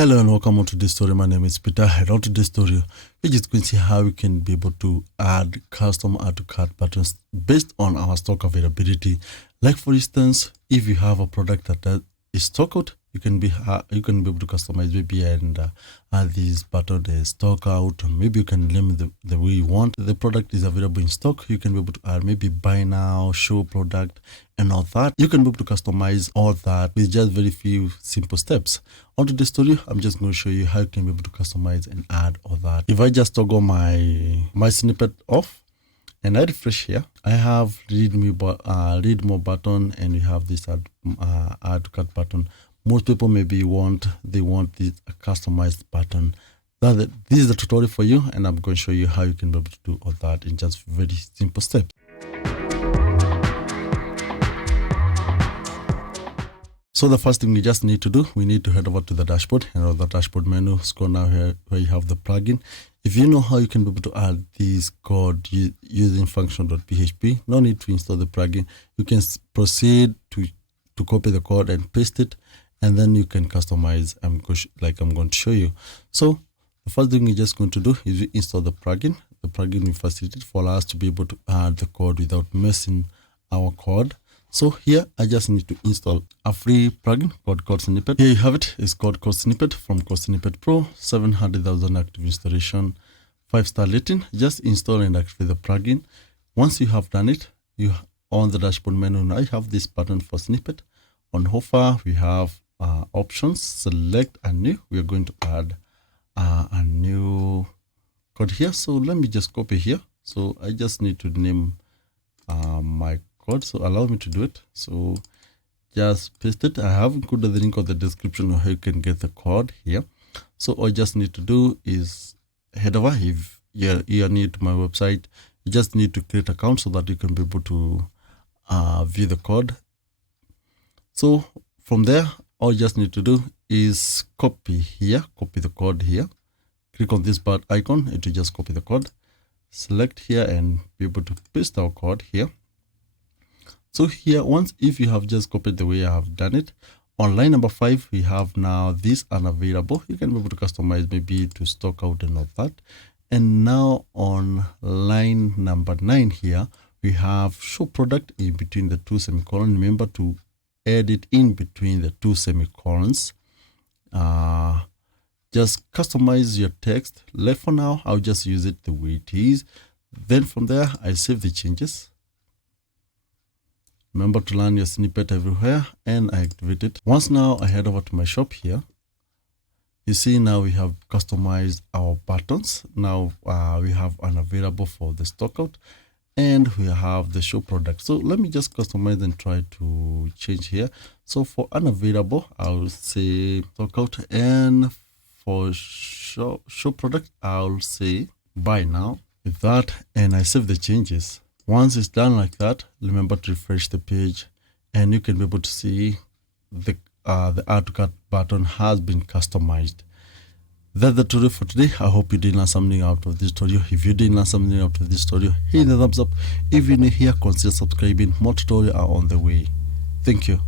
Hello and welcome on to this story. My name is Peter. And on to this story, we're just going to see how we can be able to add custom add to cart buttons based on our stock availability. Like for instance, if you have a product that is stock out, you can be able to customize maybe and add this button, the stock out, or maybe you can limit the way you want. The product is available in stock. You can be able to add maybe buy now, show product, and all that. You can be able to customize all that with just very few simple steps. Onto the story, I'm just going to show you how you can be able to customize and add all that. If I just toggle my snippet off and I refresh here, I have read more button, and we have this add to cart button. Most people maybe want this customized button. This is the tutorial for you, and I'm going to show you how you can be able to do all that in just very simple steps. So the first thing we just need to do, we need to head over to the dashboard, and on the dashboard menu, scroll now here where you have the plugin. If you know how you can be able to add this code using function.php, no need to install the plugin. You can proceed to copy the code and paste it, and then you can customize like I'm going to show you. So the first thing we're just going to do is we install the plugin. The plugin will facilitate for us to be able to add the code without messing our code. So here I just need to install a free plugin called Code Snippet. Here you have it. It's called Code Snippet from Code Snippet Pro, 700,000 active installation, 5-star rating. Just install and activate the plugin. Once you have done it, you on the dashboard menu now you have this button for snippet. On offer we have options. Select a new. We are going to add a new code here. So let me just copy here. So I just need to name my code. So allow me to do it. So just paste it. I have included the link of the description of how you can get the code here. So all you just need to do is head over. If you're new to my website, you just need to create an account so that you can be able to view the code. So from there, all you just need to do is copy the code here. Click on this bar icon, it will just copy the code. Select here and be able to paste our code here. So here, if you have just copied the way I have done it, on line number 5, we have now this unavailable. You can be able to customize maybe to stock out and all that. And now on line number 9 here, we have show product in between the two semicolons. Remember to edit in between the two semicolons. Just customize your text. For now, I'll just use it the way it is. Then from there, I save the changes. Remember to learn your snippet everywhere, and I activate it. Once now I head over to my shop here. You see now we have customized our buttons. Now we have unavailable for the stock out, and we have the show product. So let me just customize and try to change here. So for unavailable, I'll say stock out, and for show product, I'll say buy now. With that, and I save the changes. Once it's done like that, remember to refresh the page, and you can be able to see the add to cart button has been customized. That's the tutorial for today. I hope you did learn something out of this tutorial. If you did learn something out of this tutorial, hit the thumbs up. If you're new here, consider subscribing. More tutorials are on the way. Thank you.